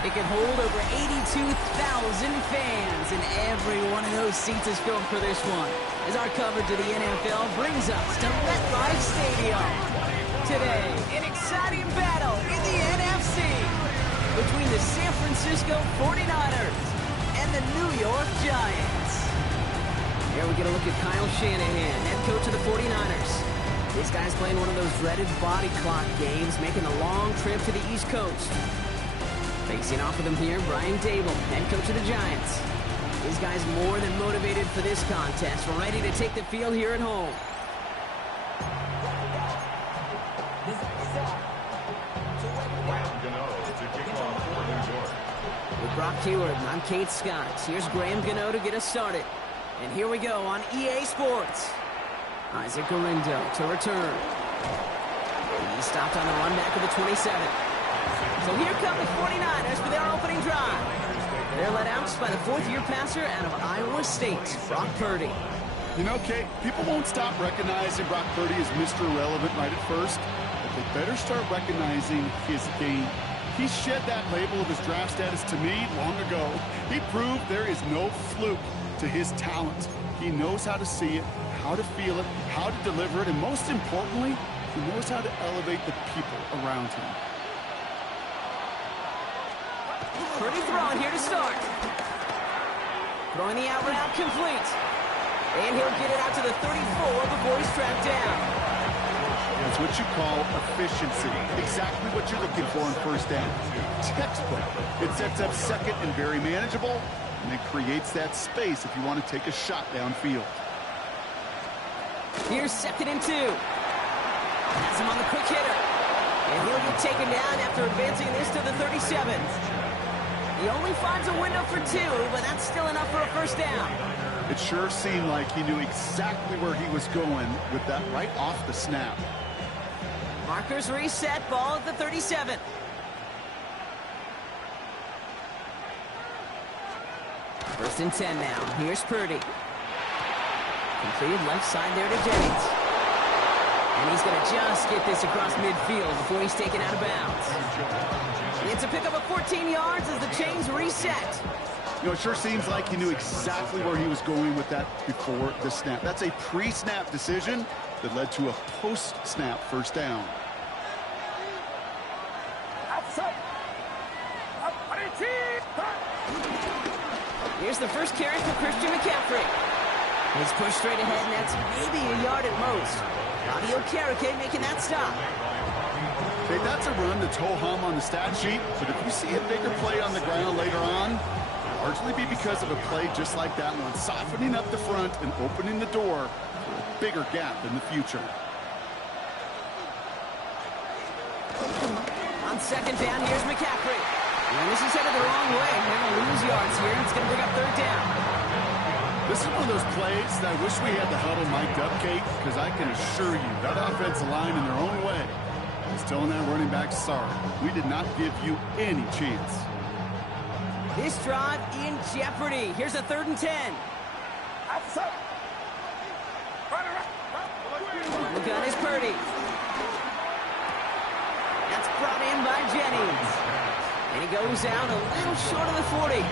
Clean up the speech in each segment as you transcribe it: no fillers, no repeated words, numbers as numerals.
It can hold over 82,000 fans, and every one of those seats is filled for this one, as our coverage of the NFL brings us to MetLife Stadium. Today, an exciting battle in the NFC between the San Francisco 49ers and the New York Giants. Here we get a look at Kyle Shanahan, head coach of the 49ers. This guy's playing one of those dreaded body clock games, making a long trip to the East Coast. Facing off with him here, Brian Dable, head coach of the Giants. These guys more than motivated for this contest. We're ready to take the field here at home. With Brock Purdy, I'm Kate Scott. Here's Graham Gano to get us started. And here we go on EA Sports. Isaac Galindo to return. He stopped on the run back of the 27. So here come the 49ers for their opening drive. They're led out by the fourth-year passer out of Iowa State, Brock Purdy. You know, Kate, people won't stop recognizing Brock Purdy as Mr. Irrelevant right at first, but they better start recognizing his game. He shed that label of his draft status to me long ago. He proved there is no fluke to his talent. He knows how to see it, how to feel it, how to deliver it, and most importantly, he knows how to elevate the people around him. Purdy throwing here to start. Throwing the out route complete. And he'll get it out to the 34 before he's tracked down. That's what you call efficiency. Exactly what you're looking for in first down. Textbook. It sets up second and very manageable, and it creates that space if you want to take a shot downfield. Here's 2nd and 2. Has him on the quick hitter. And he'll get taken down after advancing this to the 37. He only finds a window for 2, but that's still enough for a first down. It sure seemed like he knew exactly where he was going with that right off the snap. Markers reset, ball at the 37. First and 10 now. Here's Purdy. Completed left side there to Jennings. And he's going to just get this across midfield before he's taken out of bounds. It's a pickup of 14 yards as the chains reset. You know, it sure seems like he knew exactly where he was going with that before the snap. That's a pre-snap decision that led to a post-snap first down. Here's the first carry for Christian McCaffrey. He's pushed straight ahead, and that's maybe a yard at most. Bobby Okereke making that stop. Okay, that's a run that's ho-hum on the stat sheet, but if you see a bigger play on the ground later on, it'll largely be because of a play just like that one, softening up the front and opening the door for a bigger gap in the future. On 2nd down, here's McCaffrey. And this is headed the wrong way. They're going to lose yards here, and it's going to bring up 3rd down. This is one of those plays that I wish we had the huddle mic'd up, Kate, because I can assure you that offensive line in their own way is telling that running back, sorry, we did not give you any chance. This drive in jeopardy. Here's a 3rd and 10. The gun is Purdy. That's brought in by Jennings. And he goes out a little short of the 40.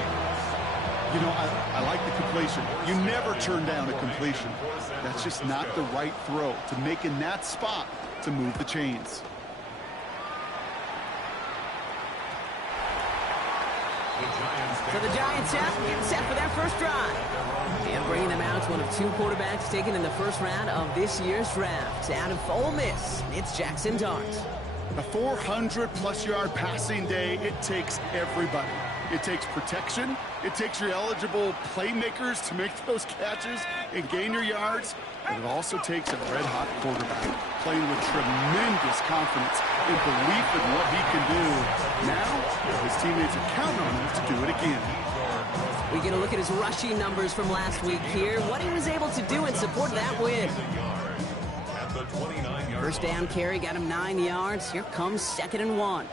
You know, I like the completion. You never turn down a completion. That's just not the right throw to make in that spot to move the chains. So the Giants out getting set for their first drive. And bringing them out, one of 2 quarterbacks taken in the first round of this year's draft. Out of Ole Miss, it's Jaxson Dart. A 400-plus yard passing day, it takes everybody. It takes protection. It takes your eligible playmakers to make those catches and gain your yards. But it also takes a red-hot quarterback playing with tremendous confidence and belief in what he can do. Now, his teammates are counting on him to do it again. We get a look at his rushing numbers from last week here, what he was able to do in support of that win. First down carry got him 9 yards. Here comes 2nd and 1.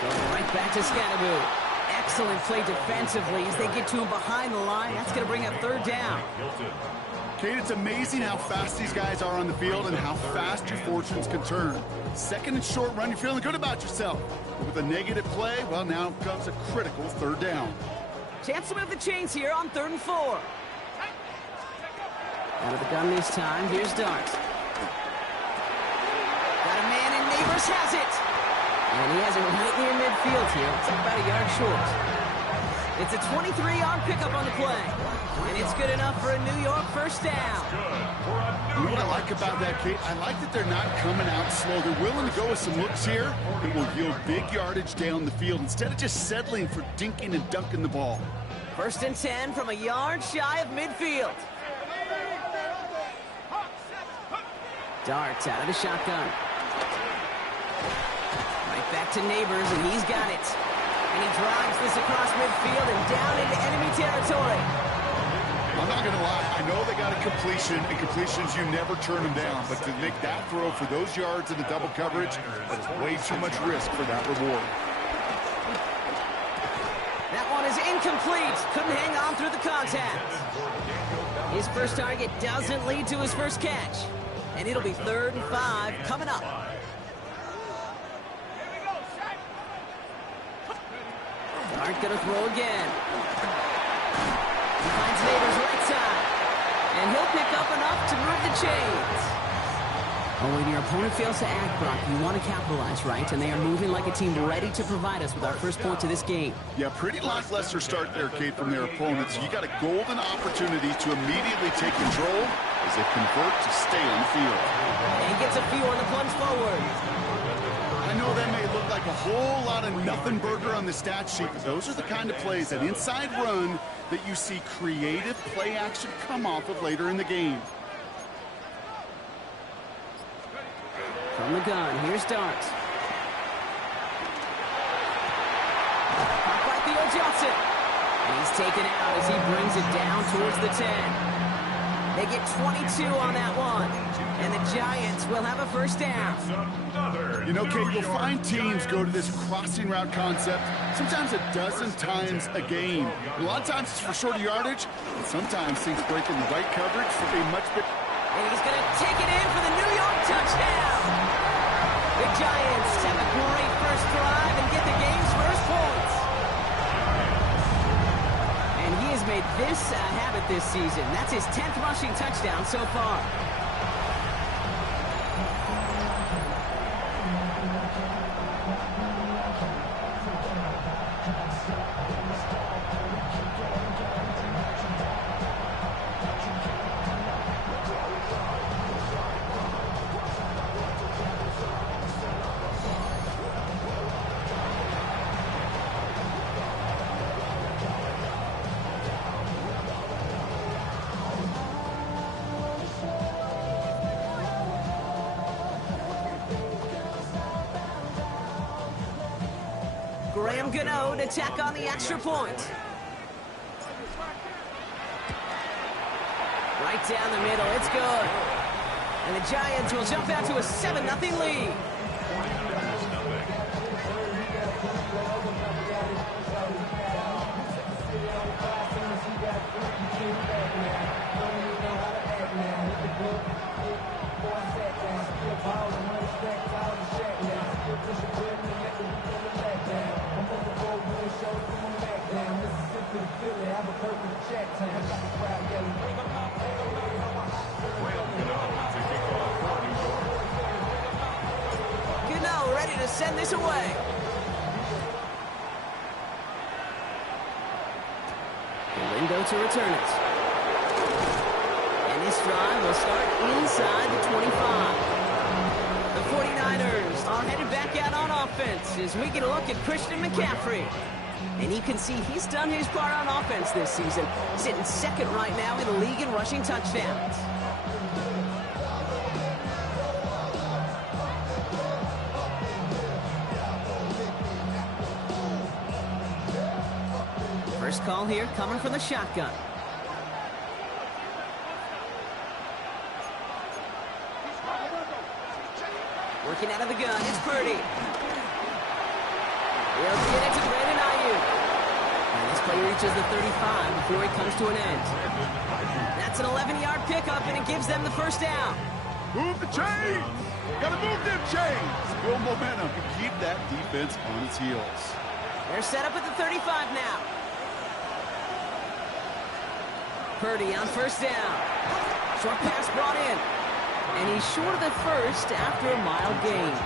Going right back to Scatteroo. Excellent play defensively as they get to him behind the line. That's going to bring up 3rd down. Kate, it's amazing how fast these guys are on the field and how fast your fortunes can turn. Second and short run, you're feeling good about yourself. But with a negative play, well, now comes a critical third down. Chance to move the chains here on 3rd and 4. Out of the gun this time. Here's Dart. Got a man, and Neighbors has it. And he has it right near midfield here. It's about a yard short. It's a 23-yard pickup on the play. And it's good enough for a New York first down. You know what I like about that, Kate? I like that they're not coming out slow. They're willing to go with some looks here that will yield big yardage down the field instead of just settling for dinking and dunking the ball. 1st and 10 from a yard shy of midfield. Dart out of the shotgun. Right back to Neighbors, and he's got it. And he drives this across midfield and down into enemy territory. I'm not going to lie. I know they got a completion, and completions, you never turn them down. But to make that throw for those yards in the double coverage, that's way too much risk for that reward. That one is incomplete. Couldn't hang on through the contact. His first target doesn't lead to his first catch. And it'll be 3rd and 5 coming up. Dart gonna throw again. He finds Neighbors right side. And he'll pick up enough to move the chains. Oh, when your opponent fails to act, Brock, you want to capitalize, right? And they are moving like a team ready to provide us with our first point to this game. Yeah, pretty lackluster start there, Kate, from their opponents. You got a golden opportunity to immediately take control as they convert to stay on the field. And he gets a few on the plunge forward. I know that may look like a whole lot of nothing burger on the stat sheet, but those are the kind of plays, that inside run, that you see creative play action come off of later in the game. From the gun, here's Dart. Caught by Theo Johnson. And he's taken out as he brings it down towards the 10. They get 22 on that one. And the Giants will have a first down. You know, Kate, you'll find teams go to this crossing route concept sometimes a dozen times a game. A lot of times it's for shorter yardage, and sometimes things break in the right coverage for a much bigger. And he's going to take it in for the New York touchdown. The Giants have a great first drive and get the game's first points. And he has made this a habit this season. That's his 10th rushing touchdown so far. Graham Gano to tack on the extra point. Right down the middle, it's good. And the Giants will jump out to a 7-0 lead. Gano ready to send this away. Lindo to return it. And this drive will start inside the 25. The 49ers are headed back out on offense as we get a look at Christian McCaffrey. And you can see he's done his part on offense this season, sitting second right now in the league in rushing touchdowns. First call here coming from the shotgun. Working out of the gun, it's Purdy. He'll get it to Brandon Ayuk. And this Play reaches the 35 before it comes to an end. That's an 11-yard pickup, and it gives them the first down. Move the chains! Gotta move them chains! Build momentum and keep that defense on its heels. They're set up at the 35 now. Purdy on first down. Short pass brought in. And he's short of the first after a mild gain.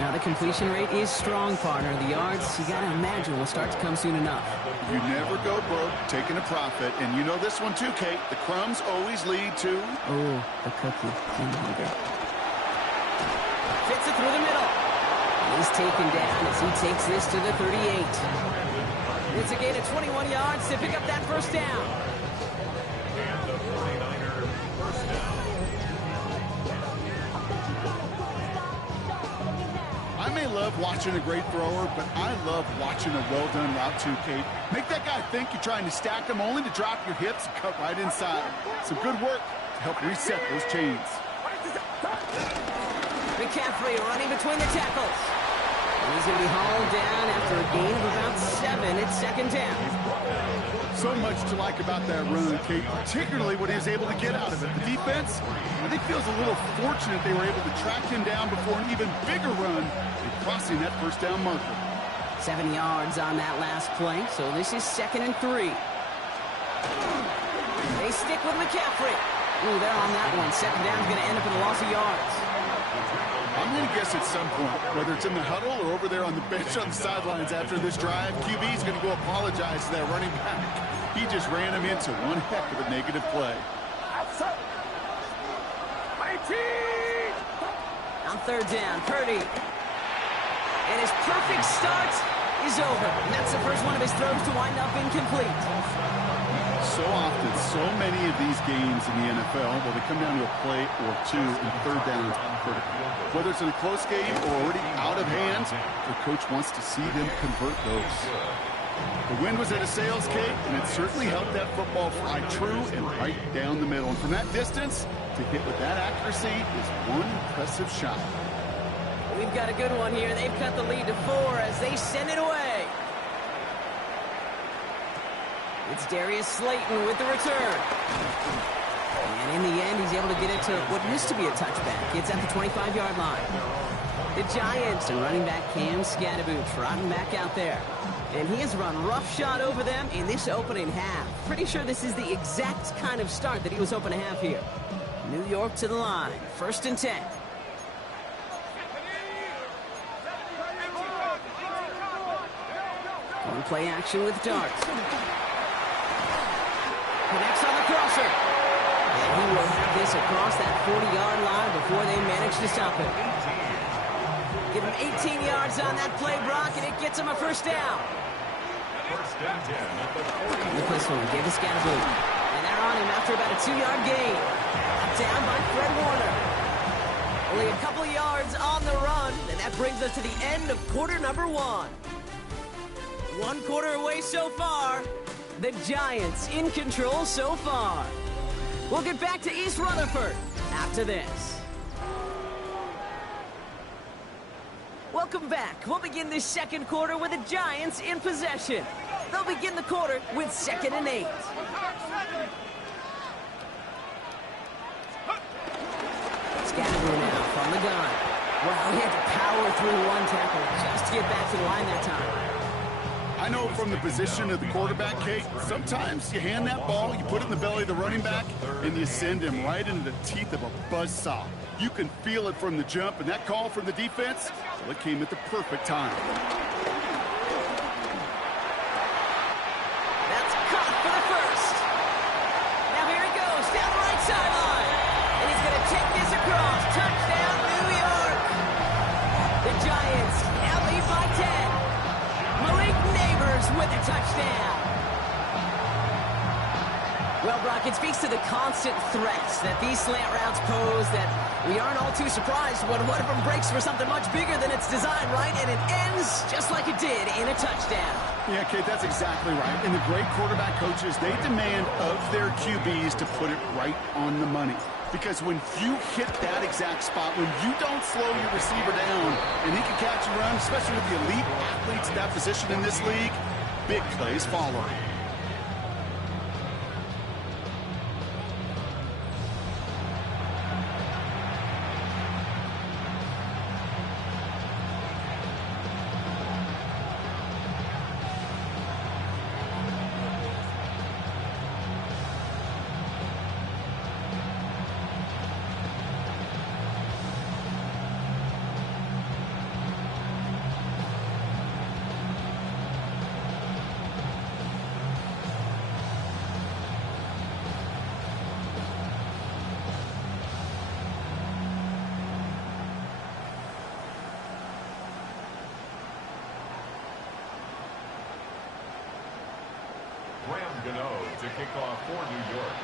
Now the completion rate is strong, partner. The yards, you gotta imagine, will start to come soon enough. You never go broke taking a profit. And you know this one too, Kate. The crumbs always lead to... Oh, the cookie. I'm hungry. Fits it through the middle. He's taken down as he takes this to the 38. It's a gain of 21 yards to pick up that first down. I may love watching a great thrower, but I love watching a well-done route too, Kate. Make that guy think you're trying to stack him only to drop your hips and cut right inside. Some good work to help reset those chains. McCaffrey running between the tackles. And he's going to be hauled down after a gain of about 7 at second down. So much to like about that run, Kate, particularly what he was able to get out of it. The defense, I think, feels a little fortunate they were able to track him down before an even bigger run in crossing that first down marker. 7 yards on that last play, so this is 2nd and 3. They stick with McCaffrey. Ooh, they're on that one. Second down's going to end up in a loss of yards. I'm going to guess at some point, whether it's in the huddle or over there on the bench on the sidelines after this drive, QB is going to go apologize to that running back. He just ran him into one heck of a negative play. On third down, Purdy. And his perfect start is over. And that's the first one of his throws to wind up incomplete. So often, so many of these games in the NFL, well, they come down to a play or two and third down. Whether it's in a close game or already out of hand, the coach wants to see them convert those. The wind was at a sails, Kate, and it certainly helped that football fly true and right down the middle. And from that distance, to hit with that accuracy is one impressive shot. We've got a good one here. They've cut the lead to 4 as they send it away. It's Darius Slayton with the return. And in the end, he's able to get it to what used to be a touchback. It's at the 25-yard line. The Giants and running back Cam Scatterboot trotting back out there. And he has run roughshod over them in this opening half. Pretty sure this is the exact kind of start that he was hoping to have here. New York to the line. 1st and 10. On play action with Dart. Connects on the crosser. And he will have this across that 40-yard line before they manage to stop him. Give him 18 yards on that play, Brock, and it gets him a first down. Nicholas will give us Scatterboot. And they're on him after about a 2-yard gain. Down by Fred Warner. Only a couple of yards on the run, and that brings us to the end of quarter number 1. 1 quarter away so far. The Giants in control so far. We'll get back to East Rutherford after this. Welcome back. We'll begin this second quarter with the Giants in possession. They'll begin the quarter with 2nd and 8. Scatterboot now from the gun. Well, he had to power through one tackle just to get back to the line that time. I know from the position of the quarterback, Kate, sometimes you hand that ball, you put it in the belly of the running back, and you send him right into the teeth of a buzzsaw. You can feel it from the jump, and that call from the defense, well, it came at the perfect time. That's caught for the first. Now here he goes, down the right sideline. And he's going to take this across. Touchdown, New York. The Giants now lead by 10. Malik Neighbors with a touchdown. Well, Brock, it speaks to the constant threats that these slant routes pose that we aren't all too surprised when one of them breaks for something much bigger than its design, right? And it ends just like it did in a touchdown. Yeah, Kate, that's exactly right. And the great quarterback coaches, they demand of their QBs to put it right on the money. Because when you hit that exact spot, when you don't slow your receiver down and he can catch and run, especially with the elite athletes at that position in this league, big plays follow. To kick off for New York.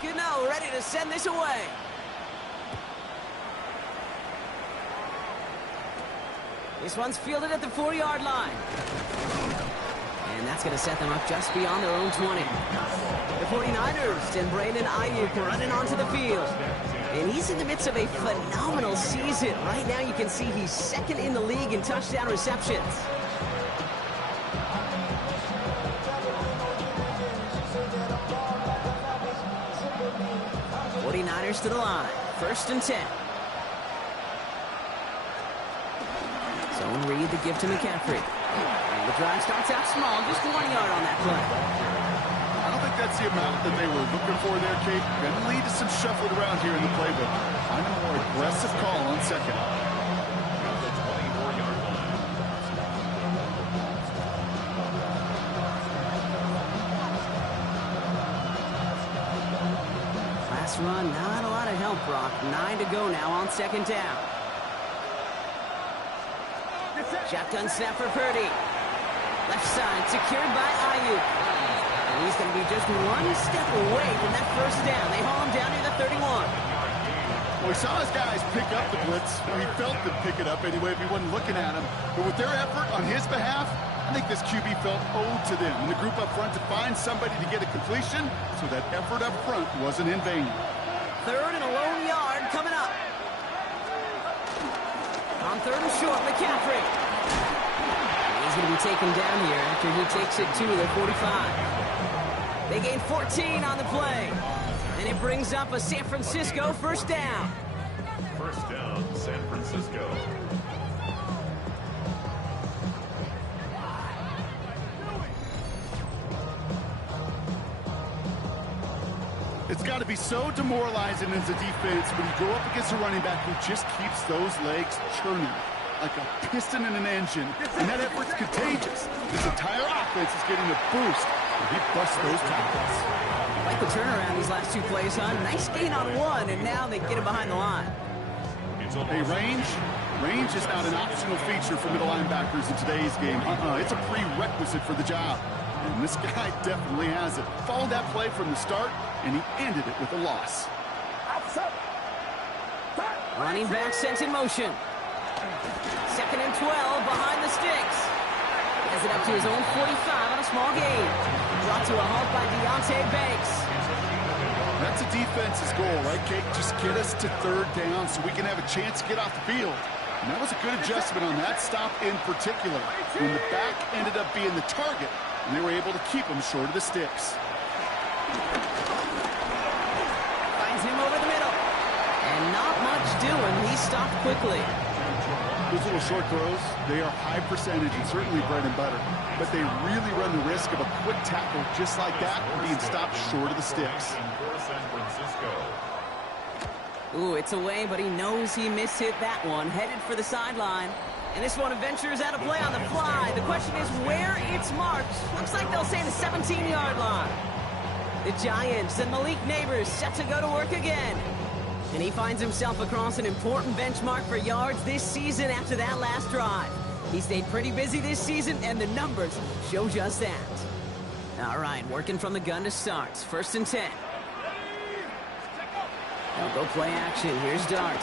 Gano ready to send this away. This one's fielded at the 4-yard line. And that's going to set them up just beyond their own 20. The 49ers and Brandon Ayuk running onto the field. And he's in the midst of a phenomenal season. Right now you can see he's second in the league in touchdown receptions. 49ers to the line. 1st and 10. Zone read the give to McCaffrey. And the drive starts out small, just 1 yard on that play. I don't think that's the amount that they were looking for there, Kate. Going to lead to some shuffling around here in the playbook. I'm a more aggressive call on 2nd. Last run, not a lot of help, Brock. 9 to go now on 2nd down. Shotgun snap for Purdy. Left side secured by Ayuk. And he's going to be just 1 step away from that 1st down. They haul him down near the 31. Well, we saw his guys pick up the blitz. We felt them pick it up anyway if he wasn't looking at him. But with their effort on his behalf, I think this QB felt owed to them. And the group up front to find somebody to get a completion, so that effort up front wasn't in vain. 3rd and a lone yard coming up. On 3rd and short, McCaffrey. He's going to be taken down here after he takes it to the 45. They gain 14 on the play. And it brings up a San Francisco 1st down. 1st down, San Francisco. It's got to be so demoralizing as a defense when you go up against a running back who just keeps those legs churning like a piston in an engine, and that effort's contagious. This entire offense is getting a boost when he busts those tackles. Like the turnaround these last 2 plays, huh? Nice gain on 1, and now they get him behind the line. Hey, range is not an optional feature for middle linebackers in today's game. It's a prerequisite for the job. And this guy definitely has it. Followed that play from the start, and he ended it with a loss. Running back sent in motion. 2nd and 12 behind the sticks. Has it up to his own 45 on a small gain. Brought to a halt by Deonte Banks. That's a defense's goal, right, Kate? Just get us to 3rd down so we can have a chance to get off the field. And that was a good adjustment on that stop in particular, when the back ended up being the target, and they were able to keep him short of the sticks. Finds him over the middle. And not much doing. He stopped quickly. Those little short throws, they are high percentage and certainly bread and butter. But they really run the risk of a quick tackle just like that being stopped short of the sticks. Ooh, it's away, but he knows he mishit that one. Headed for the sideline. And this one ventures out of play on the fly. The question is where it's marked. Looks like they'll say the 17-yard line. The Giants and Malik Neighbors set to go to work again. And he finds himself across an important benchmark for yards this season after that last drive. He stayed pretty busy this season, and the numbers show just that. All right, working from the gun to start. 1st and 10. They'll go play action. Here's Dart.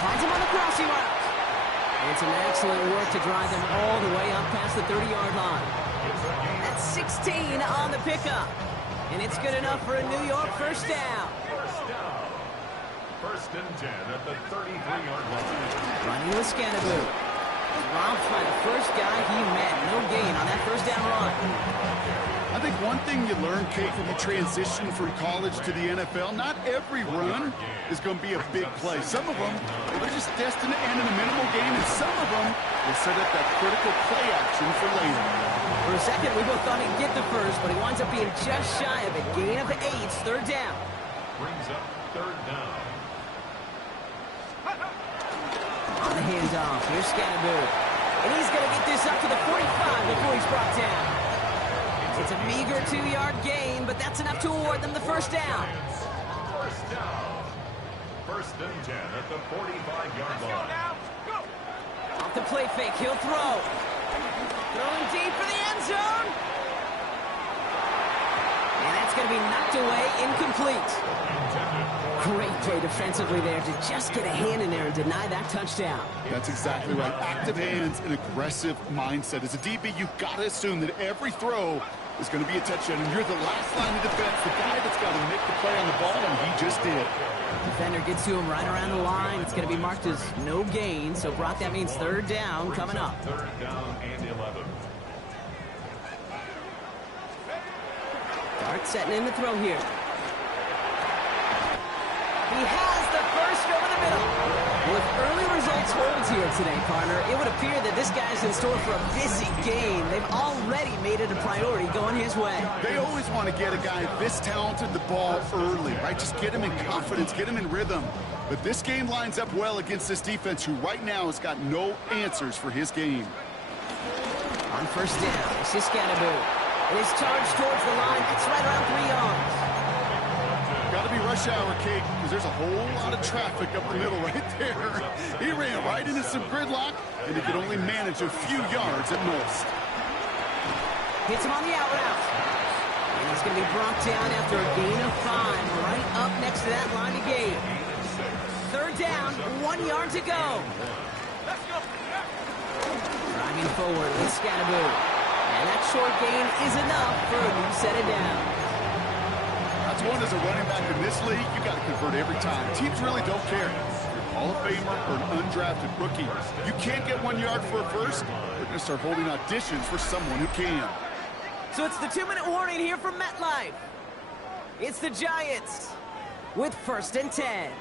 Finds him on the crossing route. And some excellent work to drive them all the way up past the 30-yard line. That's 16 on the pickup. And it's good enough for a New York first down. First and 10 at the 33-yard line. Running with Scannaboo. Robbed by the first guy he met. No gain on that first down run. I think one thing you learn, Kate, when you transition from college to the NFL, not every run is going to be a big play. Some of them, they're just destined to end in a minimal gain, and some of them will set up that critical play action for later. For a second, we both thought he'd get the first, but he winds up being just shy of a gain of 8. Third down. Brings up third down. On the handoff, here's Scannaboo. And he's going to get this up to the 45 before he's brought down. It's a meager 2-yard gain, but that's enough to award them the first down. First down. First and 10 at the 45-yard line. Off the play fake, he'll throw. Throwing deep for the end zone. And that's going to be knocked away, incomplete. Great play defensively there to just get a hand in there and deny that touchdown. That's exactly right. Active hands and aggressive mindset. As a DB, you've got to assume that every throw is going to be a touchdown, and you're the last line of defense, the guy that's got to make the play on the ball, and he just did. Defender gets to him right around the line. It's going to be marked as no gain, so Brock, that means third down coming up. Third down and 11. Dart setting in the throw here. He has the first over the middle. With early results holds here today, partner, it would appear that this guy's in store for a busy game. They've already made it a priority going his way. They always want to get a guy this talented the ball early, right? Just get him in confidence, get him in rhythm. But this game lines up well against this defense, who right now has got no answers for his game. On first down, this is Scannaboo. And his charge towards the line, it's right around 3 yards. Got to be rush hour, Kate, because there's a whole lot of traffic up the middle right there. He ran right into some gridlock, and he could only manage a few yards at most. Hits him on the out route. And he's going to be brought down after a gain of 5, right up next to that line of gain. Third down, 1 yard to go. Driving forward with Scannaboo. And that short gain is enough for a new set of downs. That's one as a running back in this league, you got to convert every time. Teams really don't care. If you're a Hall of Famer or an undrafted rookie, you can't get 1 yard for a first. They're going to start holding auditions for someone who can. So it's the 2-minute warning here from MetLife. It's the Giants with first and 10.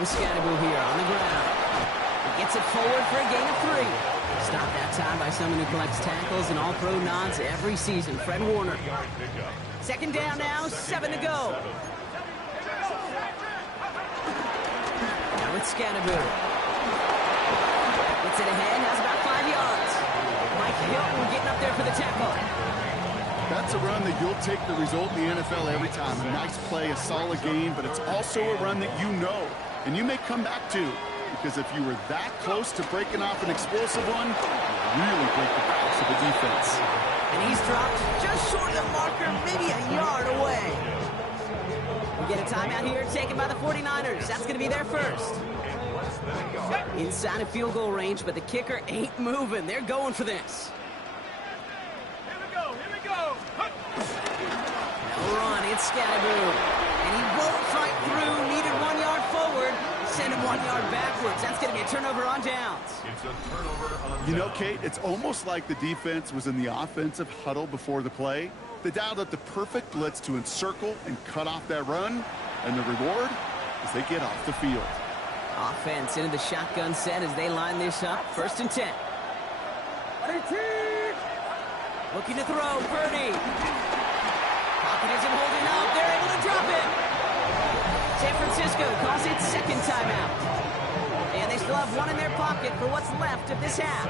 Scannaboo here on the ground. He gets it forward for a gain of 3. Stopped that time by someone who collects tackles and all-pro nods every season, Fred Warner. Second down now, 7 to go. Now it's Scannaboo. Gets it ahead, has about 5 yards. Mike Hilton getting up there for the tackle. That's a run that you'll take the result in the NFL every time. A nice play, a solid game, but it's also a run that you know and you may come back to, because if you were that close to breaking off an explosive one, you really break the backs of the defense. And he's dropped just short of the marker, maybe a yard away. We get a timeout here taken by the 49ers. That's going to be their first. Inside of field goal range, but the kicker ain't moving. They're going for this. Here we go. No run, it's Scannaboo. And he won't fight through. Needed 1 yard forward. Send him 1 yard backwards. That's going to be a turnover on downs. It's a turnover on downs. You know, Kate, it's almost like the defense was in the offensive huddle before the play. They dialed up the perfect blitz to encircle and cut off that run. And the reward is they get off the field. Offense into the shotgun set as they line this up. First and 10. Looking to throw, Purdy. Pocket isn't holding up. They're able to drop it. San Francisco calls it second timeout. And they still have one in their pocket for what's left of this half.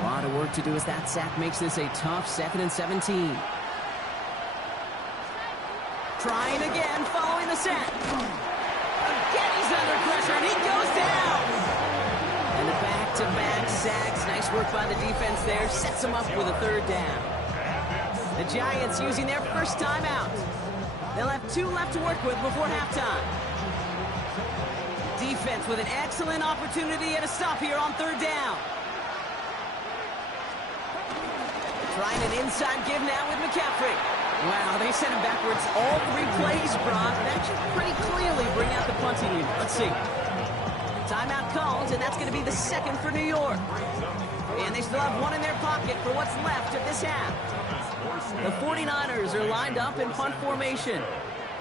A lot of work to do as that sack makes this a tough 2nd and 17. Trying again, following the set. Again, he's under pressure, and he goes down. And the back-to-back sacks. Nice work by the defense there. Sets him up with a third down. The Giants using their first timeout. They'll have 2 left to work with before halftime. Defense with an excellent opportunity at a stop here on third down. Trying an inside give now with McCaffrey. Wow, they sent him backwards all 3 plays, Brock. That should pretty clearly bring out the punting unit. Let's see. Timeout called, and that's going to be the second for New York. And they still have 1 in their pocket for what's left of this half. The 49ers are lined up in punt formation.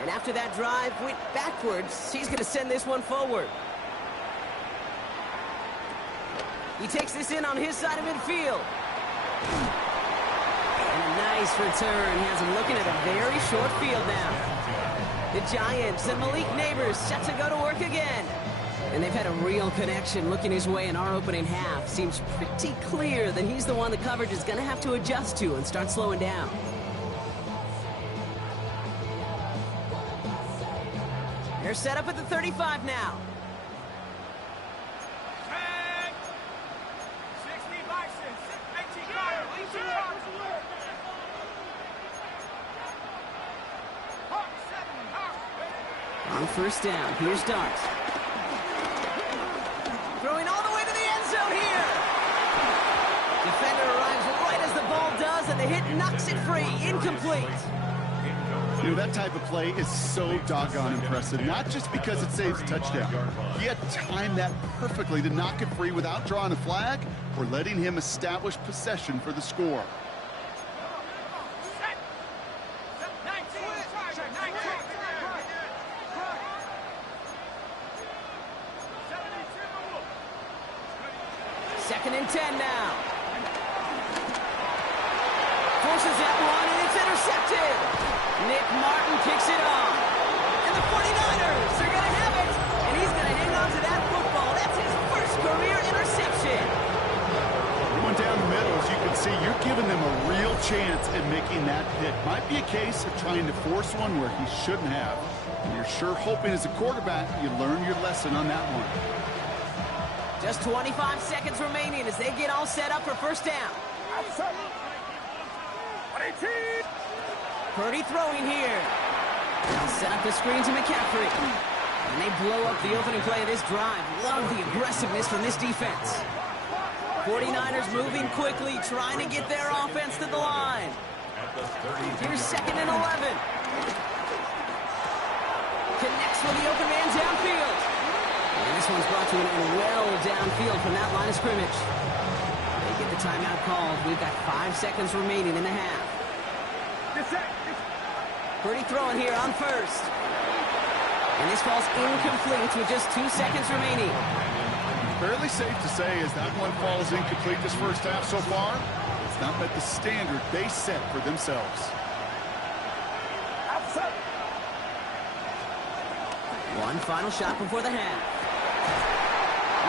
And after that drive went backwards, he's going to send this one forward. He takes this in on his side of midfield. And a nice return. He has him looking at a very short field now. The Giants and Malik Neighbors set to go to work again. And they've had a real connection looking his way in our opening half. Seems pretty clear that he's the one the coverage is going to have to adjust to and start slowing down. They're set up at the 35 now. Tag. 60 Bison. 18 Carter. Lead to work. On first down, here's Dart. Throwing all the way to the end zone here. Defender arrives right as the ball does, and the hit knocks it free. Incomplete. You know, that type of play is so doggone impressive, not just because it saves a touchdown. He had timed that perfectly to knock it free without drawing a flag or letting him establish possession for the score. Second and 10 now. Forces that one, and it's intercepted. Nick Martin kicks it off. And the 49ers are going to have it. And he's going to hang on to that football. That's his first career interception. Going down the middle, as you can see, you're giving them a real chance at making that pick. Might be a case of trying to force one where he shouldn't have. And you're sure hoping as a quarterback you learn your lesson on that one. Just 25 seconds remaining as they get all set up for first down. Purdy throwing here. They'll set up the screen to McCaffrey. And they blow up the opening play of this drive. Love the aggressiveness from this defense. 49ers moving quickly, trying to get their offense to the line. Here's second and 11. Connects with the open man downfield. And this one's brought to an end well downfield from that line of scrimmage. They get the timeout called. We've got 5 seconds remaining in the half. Purdy throwing here on first. And this falls incomplete with just 2 seconds remaining. Fairly safe to say as that one falls incomplete this first half so far, it's not met the standard they set for themselves. One final shot before the half.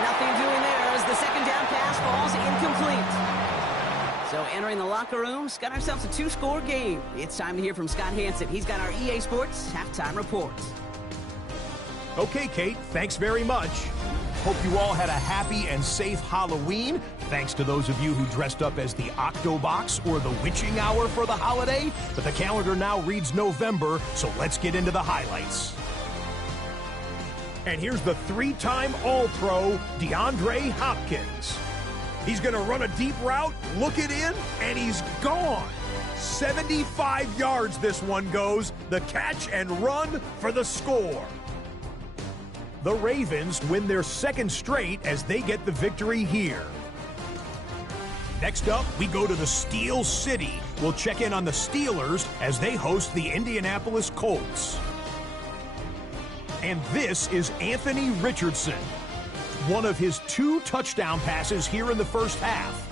Nothing doing there as the second down pass falls incomplete. So entering the locker room, got ourselves a 2-score game. It's time to hear from Scott Hansen. He's got our EA Sports halftime report. Okay, Kate, thanks very much. Hope you all had a happy and safe Halloween. Thanks to those of you who dressed up as the Octobox or the Witching Hour for the holiday. But the calendar now reads November, so let's get into the highlights. And here's the 3-time All-Pro, DeAndre Hopkins. He's going to run a deep route, look it in, and he's gone. 75 yards this one goes. The catch and run for the score. The Ravens win their second straight as they get the victory here. Next up, we go to the Steel City. We'll check in on the Steelers as they host the Indianapolis Colts. And this is Anthony Richardson. One of his 2 touchdown passes here in the first half.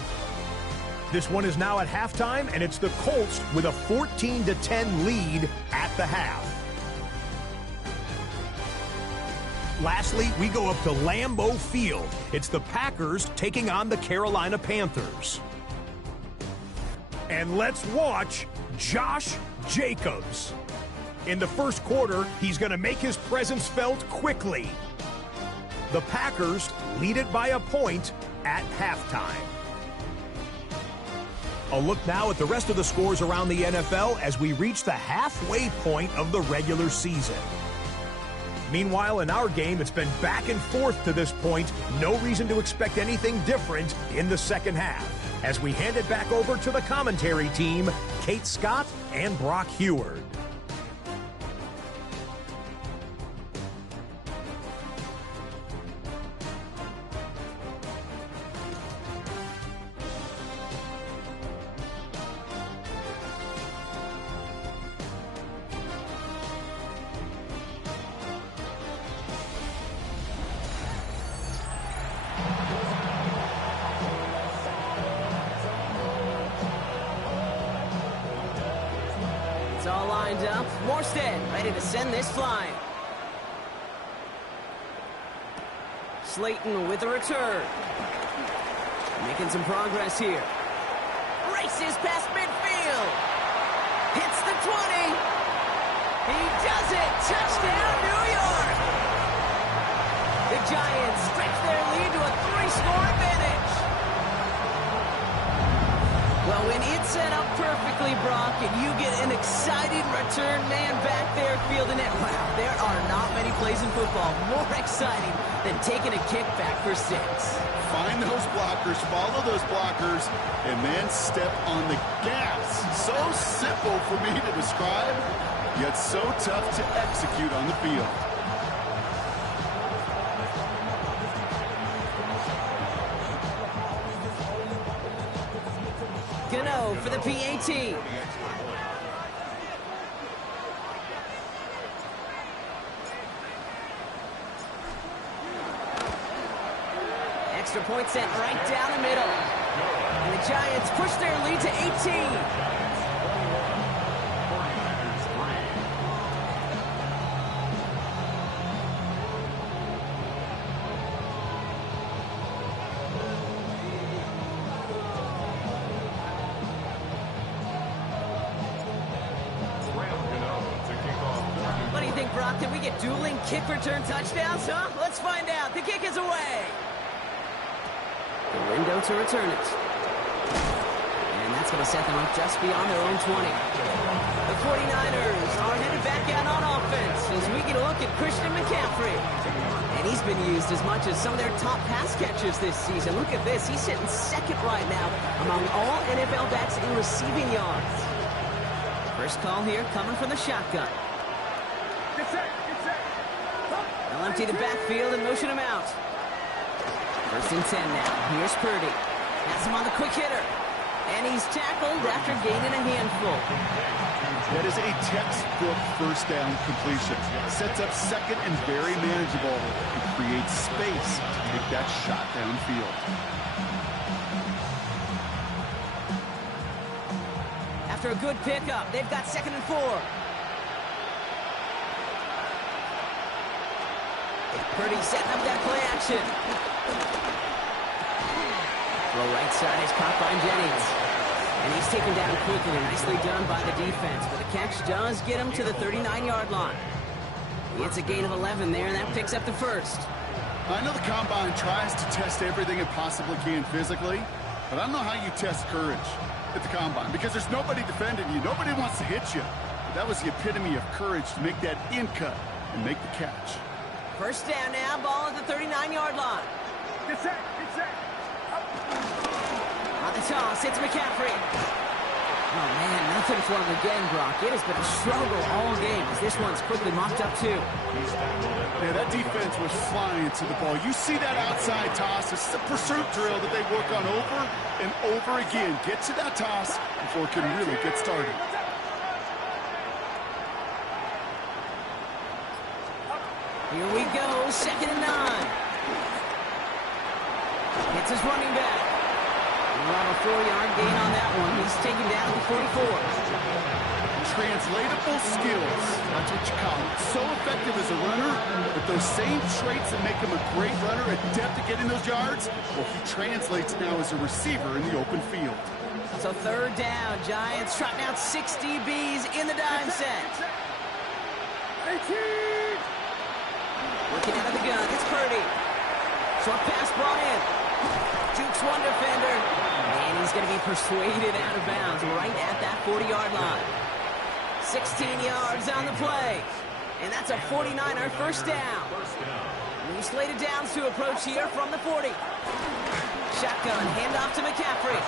This one is now at halftime, and it's the Colts with a 14-10 lead at the half. Lastly, we go up to Lambeau Field. It's the Packers taking on the Carolina Panthers. And let's watch Josh Jacobs. In the first quarter, he's going to make his presence felt quickly. The Packers lead it by a point at halftime. A look now at the rest of the scores around the NFL as we reach the halfway point of the regular season. Meanwhile, in our game, it's been back and forth to this point. No reason to expect anything different in the second half. As we hand it back over to the commentary team, Kate Scott and Brock Heward. It's all lined up. Morstead ready to send this flying. Slayton with a return. Making some progress here. Races past midfield. Hits the 20. He does it. Touchdown, New York. The Giants stretch their lead to a 3-score advantage. Well, when it's set up perfectly, Brock, and you get an exciting return man back there fielding it, wow, there are not many plays in football more exciting than taking a kickback for 6. Find those blockers, follow those blockers, and then step on the gas. So simple for me to describe, yet so tough to execute on the field. Gano for the PAT. Extra point sent right down the middle. And the Giants push their lead to 18. What do you think, Brock? Did we get dueling kick return touchdowns, huh? Let's find out. The kick is away. The window to return it. And that's going to set them up just beyond their own 20. The 49ers are headed back out on offense as we get a look at Christian McCaffrey. And he's been used as much as some of their top pass catchers this season. Look at this. He's sitting second right now among all NFL backs in receiving yards. First call here coming from the shotgun. They'll empty the backfield and motion him out. First and 10 now. Here's Purdy. Has him on the quick hitter. And he's tackled after gaining a handful. That is a textbook first down completion. Sets up second and very manageable. It creates space to take that shot downfield. After a good pickup, they've got 2nd and 4. Purdy setting up that play action. Throw right side is caught by Jennings. And he's taken down quickly. Nicely done by the defense. But the catch does get him to the 39-yard line. It's a gain of 11 there, and that picks up the first. I know the Combine tries to test everything it possibly can physically, but I don't know how you test courage at the Combine because there's nobody defending you. Nobody wants to hit you. But that was the epitome of courage to make that in cut and make the catch. First down now, ball at the 39-yard line. Get set, get set. On the toss, it's McCaffrey. Oh, man, nothing for him again, Brock. It has been a struggle all game as this one's quickly mopped up, too. Yeah, that defense was flying to the ball. You see that outside toss. It's a pursuit drill that they work on over and over again. Get to that toss before it can really get started. Here we go, 2nd and 9. It's his running back. Around a 4-yard gain on that one. He's taken down to 44. Translatable skills. That's what you call it. So effective as a runner, but those same traits that make him a great runner, adept at getting those yards, well, he translates now as a receiver in the open field. So 3rd down, Giants trotting out 6 DBs in the dime set. Looking out of the gun, it's Purdy. Short pass brought in. Jukes one defender. And he's going to be persuaded out of bounds right at that 40-yard line. 16 yards on the play. And that's a 49er first down. New slated downs to approach here from the 40. Shotgun, handoff to McCaffrey.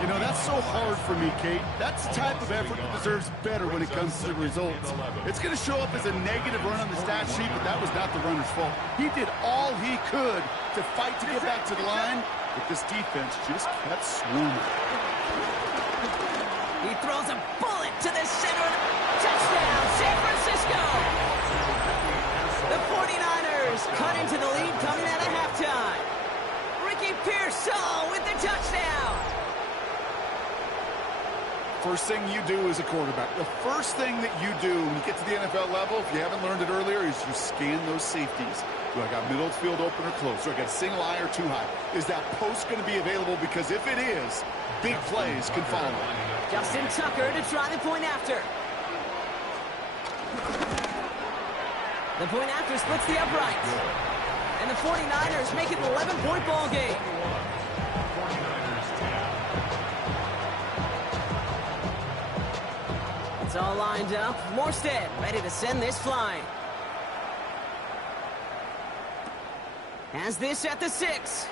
You know, that's so hard for me, Kate. That's the type of effort that deserves better when it comes to the results. It's going to show up as a negative run on the stat sheet, but that was not the runner's fault. He did all he could to fight to get back to the line, but this defense just kept swarming. He throws a bullet to the center. Touchdown, San Francisco! The 49ers cut into the lead coming out of halftime. Ricky Pearsall with the touchdown. First thing you do as a quarterback, the first thing that you do when you get to the NFL level, if you haven't learned it earlier, is you scan those safeties. Do I got middle field open or close? Do I got a single eye or too high? Is that post going to be available? Because if it is, big plays can follow. Justin Tucker to try the point after. The point after splits the uprights. And the 49ers make it an 11-point ball game. It's all lined up. Morstead ready to send this flying. Has this at the 6.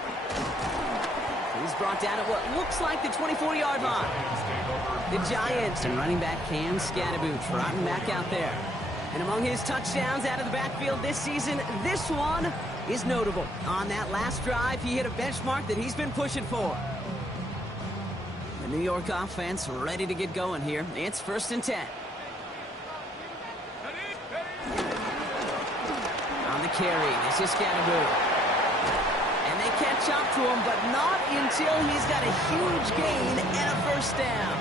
He's brought down at what looks like the 24-yard line. The Giants and running back Cam Scatterboot trotting back out there. And among his touchdowns out of the backfield this season, this one is notable. On that last drive, he hit a benchmark that he's been pushing for. The New York offense ready to get going here. It's 1st and 10. On the carry, this is Scatterboot. And they catch up to him, but not until he's got a huge gain and a first down.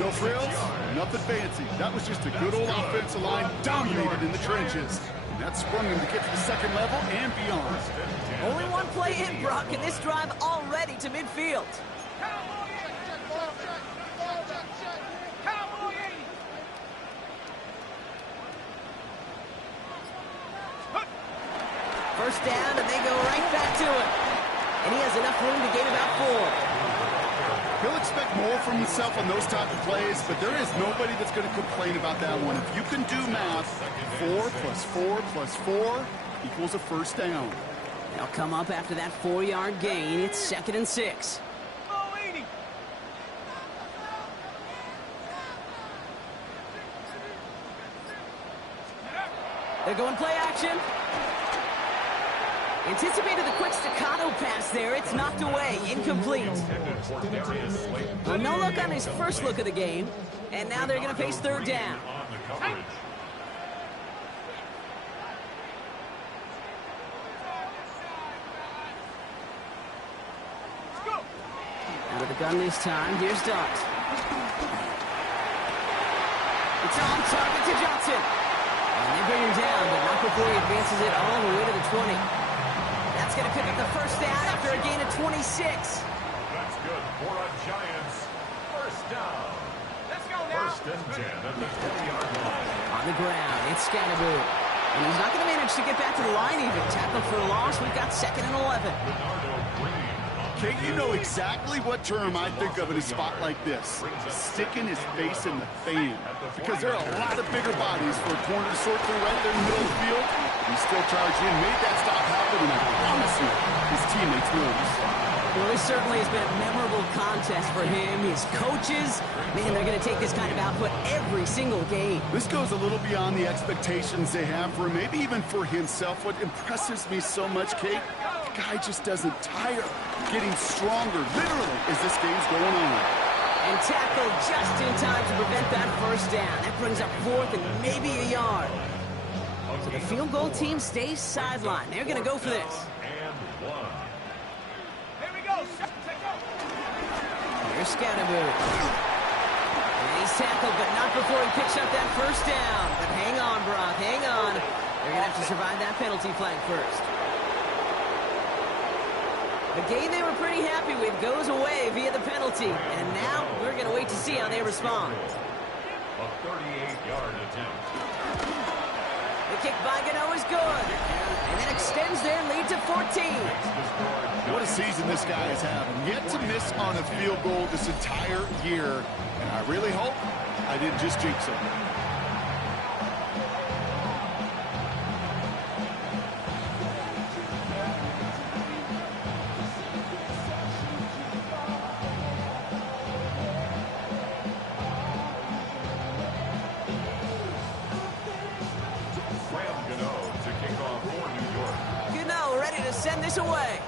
No frills, nothing fancy. That was just a good old offensive line dominated in the trenches. And that sprung him to get to the second level and beyond. Only one play in, Brock, and this drive already to midfield. First down, and they go right back to it. And he has enough room to gain about 4. He'll expect more from himself on those type of plays, but there is nobody that's going to complain about that one. If you can do math, 4 plus 4 plus 4 equals a first down. They'll come up after that 4-yard gain. It's 2nd and 6. They're going play action. Anticipated the quick staccato pass there. It's knocked away. Incomplete. Well, no look on his first look of the game. And now they're going to face 3rd down. Out of the gun this time. Here's Dart. It's on target to Johnson. And they bring him down, but not before he advances it all the way to the 20. That's going to pick up the first down after a gain of 26. That's good for a Giants first down. Let's go now. 1st and 10 at the 50-yard line. On the ground, it's Scatterboot. And he's not going to manage to get back to the line even. Tackled for a loss. We've got 2nd and 11. Kate, you know exactly what term I think of in a spot like this. Sticking his face in the fan. Because there are a lot of bigger bodies for a corner to sort through right there in the middle of the field. He still charged in, made that stop happen, and I promise you, his teammates noticed. Well, this certainly has been a memorable contest for him. His coaches, man, they're going to take this kind of output every single game. This goes a little beyond the expectations they have for him, maybe even for himself. What impresses me so much, Kate, the guy just doesn't tire. Getting stronger, literally, as this game's going on. And tackled just in time to prevent that first down. That brings up 4th and maybe a yard. So the field goal team stays sidelined. They're going to go for this. And 1. Here we go. Here's Scatterboot. And he's tackled, but not before he picks up that first down. But hang on, Brock, hang on. They're going to have to survive that penalty flag first. The game they were pretty happy with goes away via the penalty. And now we're going to wait to see how they respond. A 38-yard attempt. The kick by Gano is good. And that extends their lead to 14. What a season this guy is having. Yet to miss on a field goal this entire year. And I really hope I didn't just jinx him. Gano ready to send this away.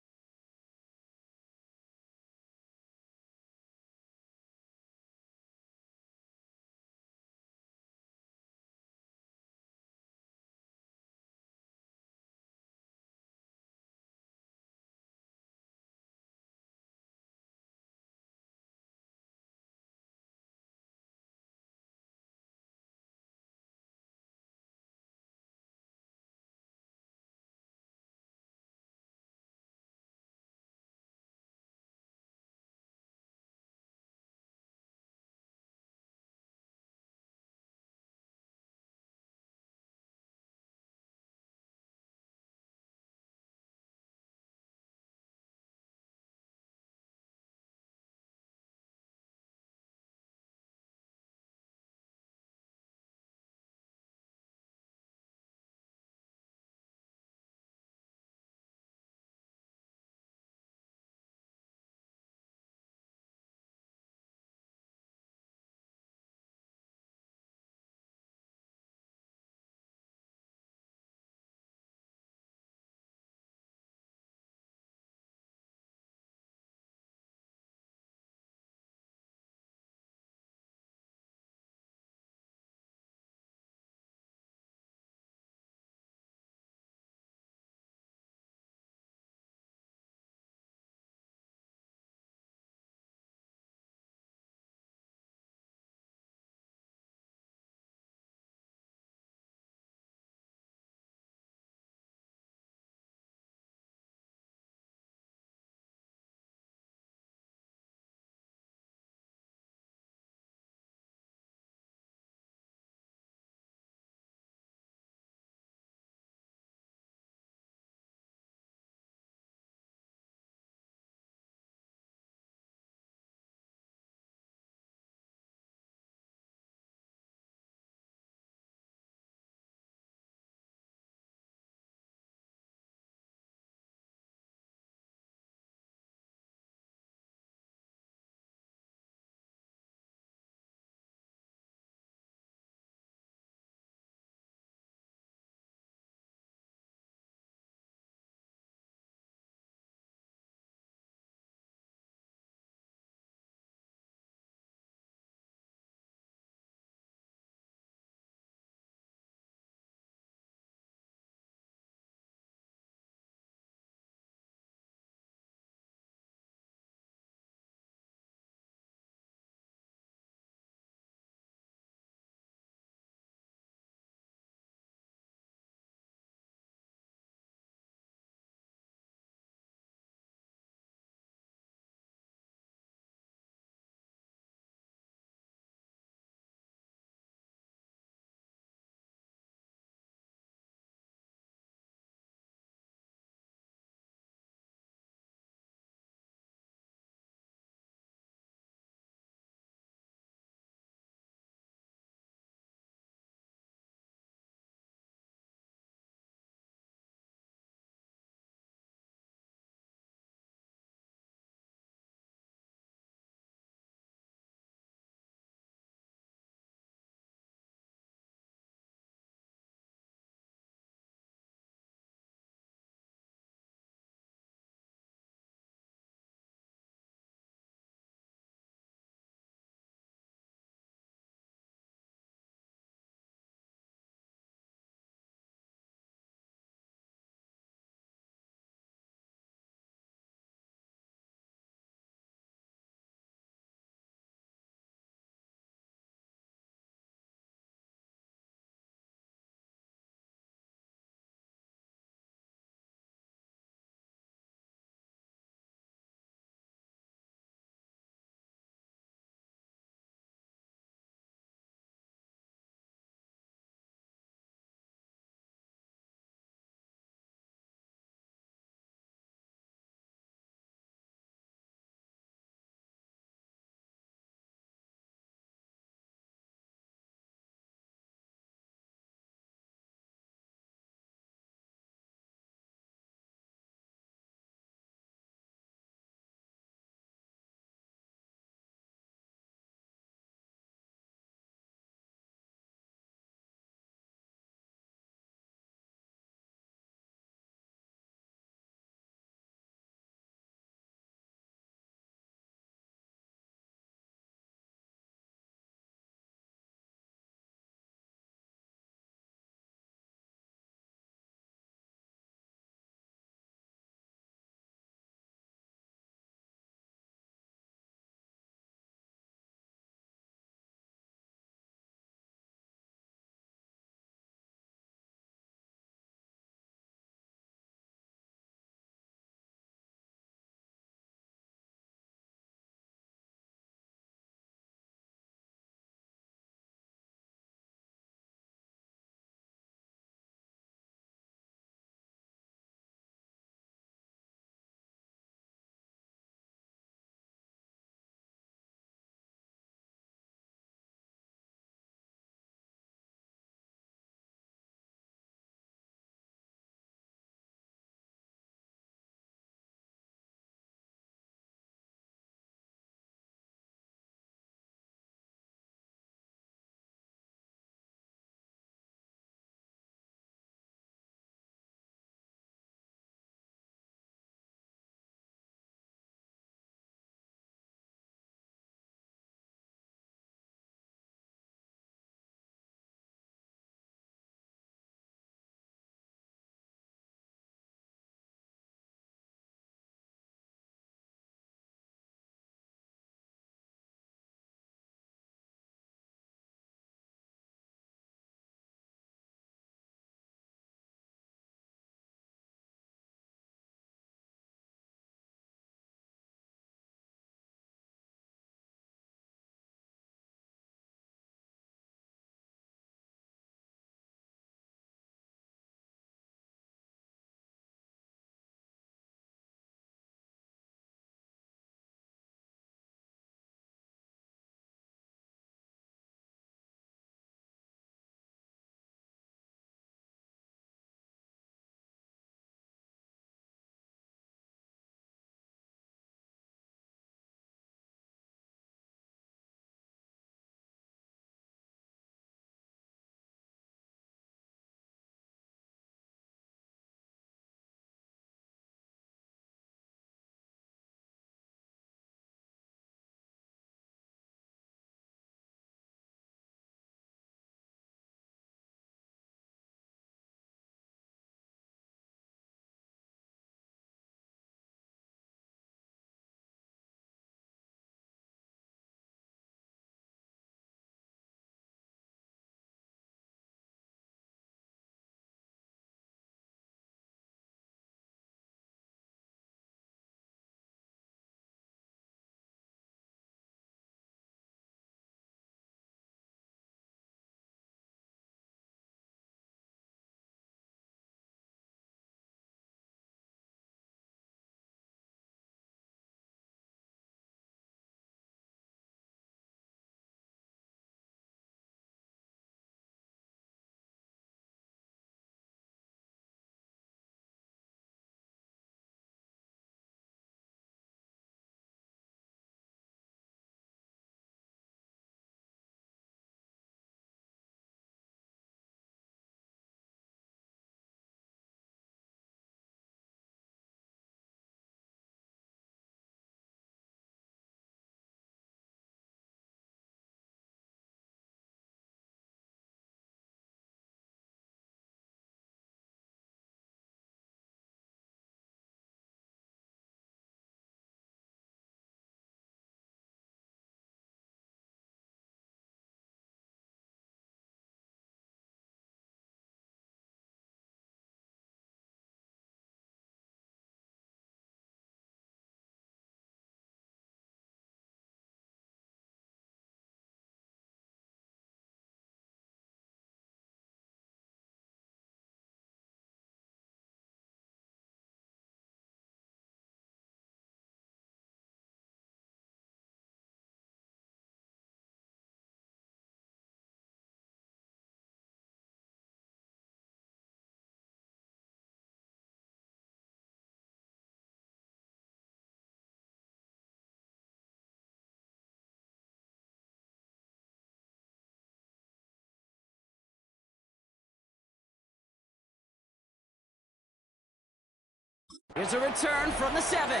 Here's a return from the 7.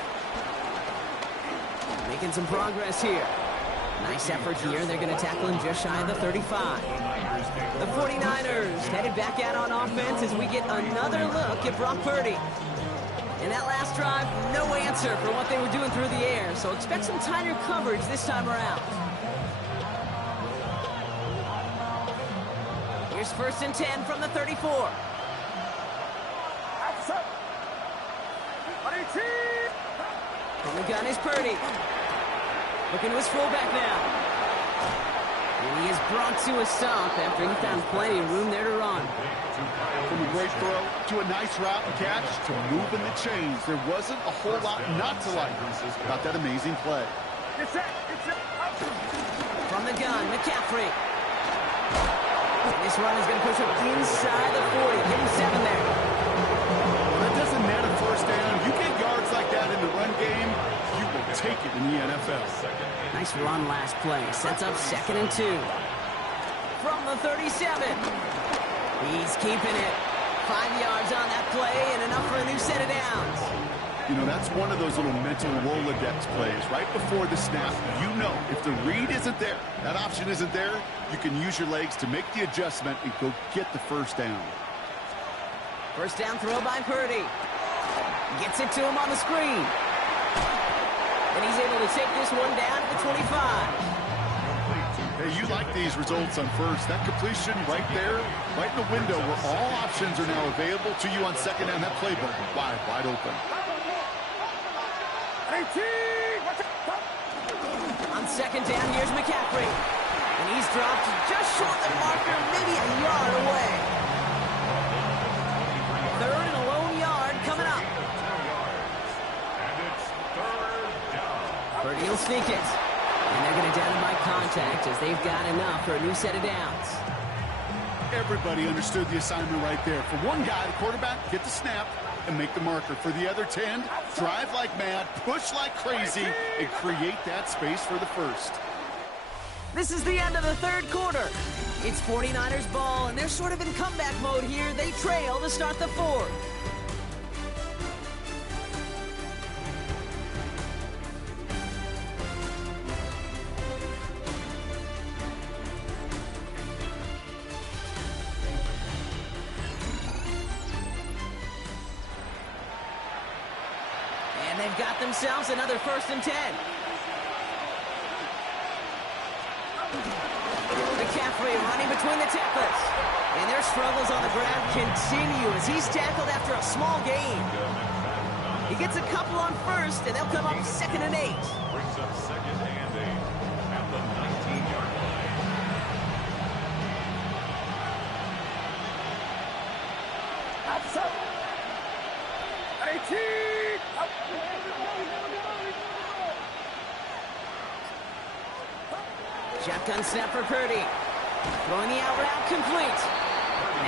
Making some progress here. Nice effort here. They're going to tackle him just shy of the 35. The 49ers headed back out on offense as we get another look at Brock Purdy. In that last drive, no answer for what they were doing through the air, so expect some tighter coverage this time around. Here's 1st and 10 from the 34. From the gun is Purdy. Looking to his fullback now. And he is brought to a stop after he found plenty of room there to run. From a great throw to a nice route and catch to moving the chains. There wasn't a whole lot not to like about that amazing play. From the gun, McCaffrey. And this run is going to push him inside the 40. Give him 7 there. Well, that doesn't matter first down. You get yards like that in the run game, you will take it in the NFL. Nice run last play. Sets up 2nd and 2. From the 37. He's keeping it. 5 yards on that play and enough for a new set of downs. You know, that's one of those little mental Rolodex plays. Right before the snap, you know if the read isn't there, that option isn't there, you can use your legs to make the adjustment and go get the first down. First down throw by Purdy. Gets it to him on the screen. And he's able to take this one down at the 25. Hey, you like these results on first. That completion right there, right in the window where all options are now available to you on second down. That playbook wide open. On second down, here's McCaffrey. And he's dropped just short of the marker, maybe a yard away. 3rd and a lone yard coming up. Purdy will sneak it. And they're going to down him by contact as they've got enough for a new set of downs. Everybody understood the assignment right there. For one guy, the quarterback, get the snap and make the marker. For the other 10, drive like mad, push like crazy, and create that space for the first. This is the end of the 3rd quarter. It's 49ers ball, and they're sort of in comeback mode here. They trail to start the 4th. And they've got themselves another 1st and 10. McCaffrey running between the tacklers. And their struggles on the ground continue as he's tackled after a small gain. He gets a couple on first, and they'll come up 2nd and 8. Brings up 2nd and 8 at the 19-yard line. Shotgun snap for Purdy. Throwing the out route complete.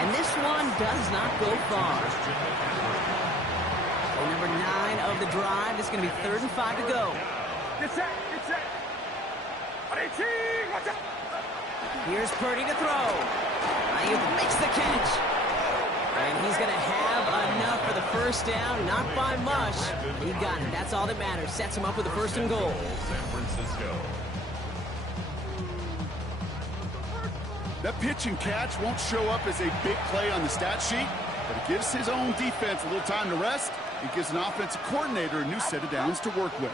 And this one does not go far. So number 9 of the drive. It's going to be 3rd and 5 to go. Here's Purdy to throw. Ayuk makes the catch. And he's going to have enough for the first down. Not by much. He got it. That's all that matters. Sets him up with a 1st and goal. San Francisco. That pitch and catch won't show up as a big play on the stat sheet, but it gives his own defense a little time to rest. It gives an offensive coordinator a new set of downs to work with.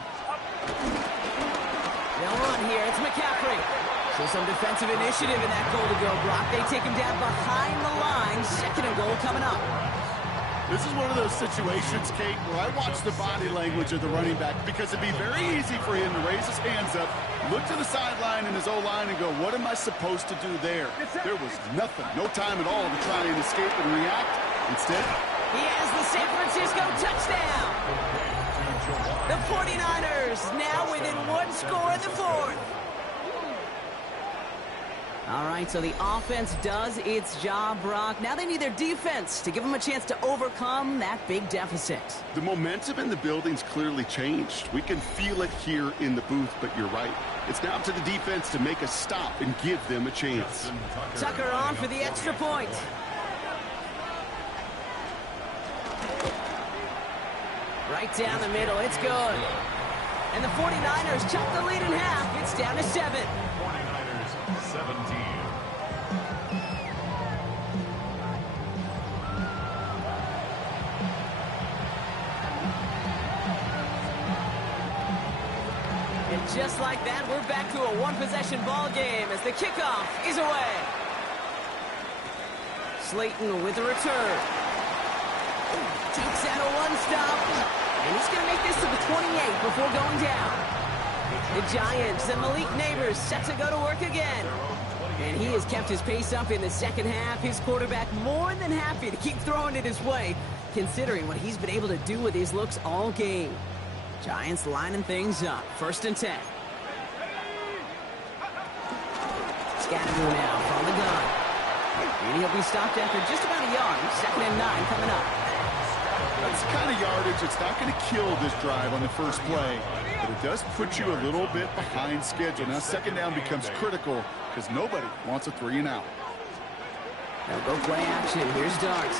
They'll run here. It's McCaffrey. So some defensive initiative in that goal to go, Brock. They take him down behind the line. 2nd and goal coming up. This is one of those situations, Kate, where I watch the body language of the running back because it'd be very easy for him to raise his hands up, look to the sideline in his O-line and go, what am I supposed to do there? There was nothing, no time at all to try and escape and react. Instead, he has the San Francisco touchdown. The 49ers now within 1 score in the 4th. All right, so the offense does its job, Brock. Now they need their defense to give them a chance to overcome that big deficit. the momentum in the building's clearly changed. We can feel it here in the booth, but you're right. It's now up to the defense to make a stop and give them a chance. Tucker on for the extra point. Right down the middle. It's good. And the 49ers chop the lead in half. It's down to 7. 49ers 17. And just like that, we're back to a one-possession ball game as the kickoff is away. Slayton with a return. Takes out a one-stop. And he's going to make this to the 28 before going down. The Giants and Malik Neighbors set to go to work again. And he has kept his pace up in the second half. His quarterback more than happy to keep throwing it his way, considering what he's been able to do with his looks all game. Giants lining things up. 1st and 10. Scatteroo now from the gun. And he'll be stopped after just about a yard. 2nd and 9 coming up. That's the kind of yardage that's not going to kill this drive on the first play, but it does put you a little bit behind schedule. Now 2nd down becomes critical because nobody wants a 3 and out. Now go play action. Here's Dart.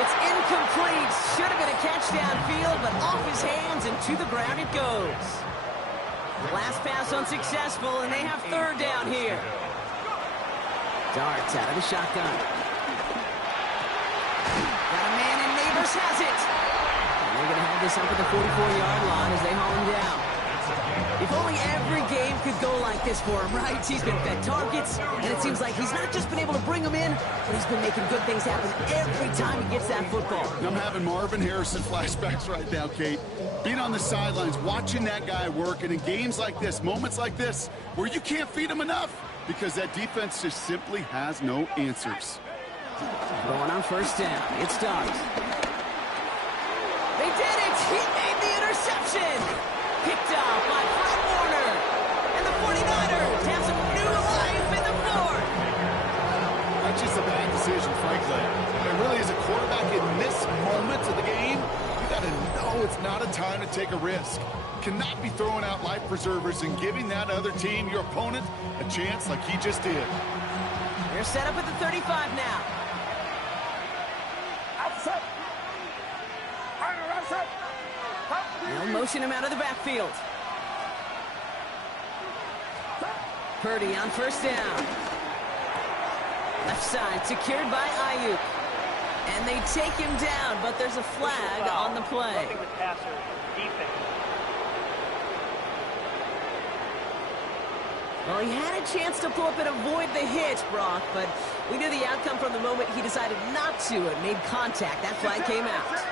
It's incomplete. Should have been a catch downfield, but off his hands and to the ground it goes. Last pass unsuccessful, and they have 3rd down here. Dart's out of the shotgun. Got a man, and Neighbors has it. And they're going to have this up at the 44-yard line as they haul him down. If only every game could go like this for him, right? He's been fed targets, and it seems like he's not just been able to bring them in, but he's been making good things happen every time he gets that football. I'm having Marvin Harrison flashbacks right now, Kate. Being on the sidelines, watching that guy work, and in games like this, moments like this, where you can't feed him enough because that defense just simply has no answers. Going on 1st down. It's Dart. They did it! He made the interception! Picked up by Fred Warner. And the 49ers have some new life in the 4th. That's just a bad decision, frankly. And really, as a quarterback in this moment of the game, you got to know it's not a time to take a risk. Cannot be throwing out life preservers and giving that other team, your opponent, a chance like he just did. They're set up at the 35 now. They'll motion him out of the backfield. Purdy on 1st down. Left side secured by Ayuk. And they take him down, but there's a flag on the play. Well, he had a chance to pull up and avoid the hit, Brock, but we knew the outcome from the moment he decided not to and made contact. That flag came out.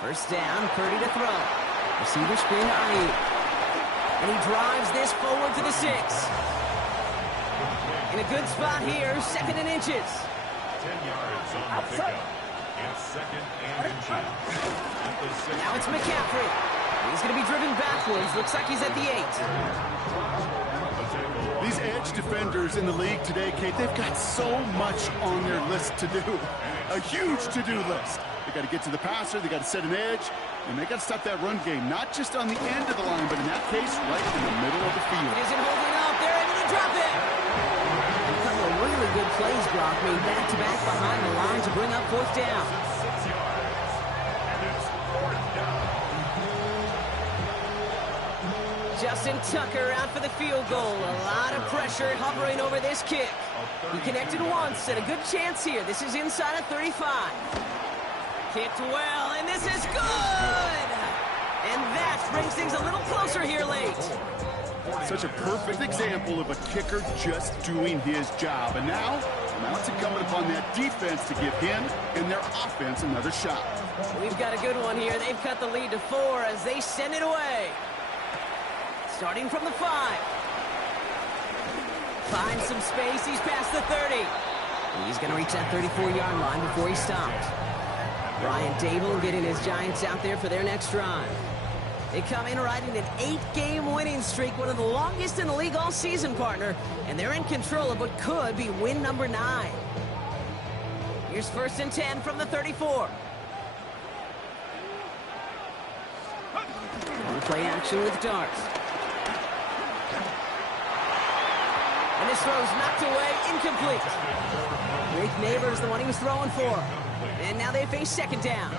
1st down, Purdy to throw. Receiver screen to Ayuk. And he drives this forward to the 6. In a good spot here, 2nd and inches. 10 yards on the pickup. It's 2nd and inches. At the 6. Now it's McCaffrey. He's going to be driven backwards. Looks like he's at the 8. These edge defenders in the league today, Kate, they've got so much on their list to do. A huge to-do list. They got to get to the passer, they got to set an edge, and they got to stop that run game, not just on the end of the line, but in that case, right in the middle of the field. Isn't holding up. They're able to drop it. A couple of really good plays, Brock, made back-to-back behind the line to bring up 4th down. 6 yards. And it's 4th down. Justin Tucker out for the field goal. A lot of pressure hovering over this kick. He connected once and a good chance here. This is inside of 35. Kicked well, and this is good! And that brings things a little closer here late. Such a perfect example of a kicker just doing his job. And now it's incumbent upon that defense to give him and their offense another shot. We've got a good one here. They've cut the lead to 4 as they send it away. Starting from the 5. Finds some space. He's past the 30. He's going to reach that 34-yard line before he stops. Brian Dable getting his Giants out there for their next drive. They come in riding an 8-game winning streak, one of the longest in the league all season, partner, and they're in control of what could be win number 9. Here's 1st and 10 from the 34. Play action with Dart. And this throw's knocked away, incomplete. Rick Neighbors, the one he was throwing for. And now they face second down.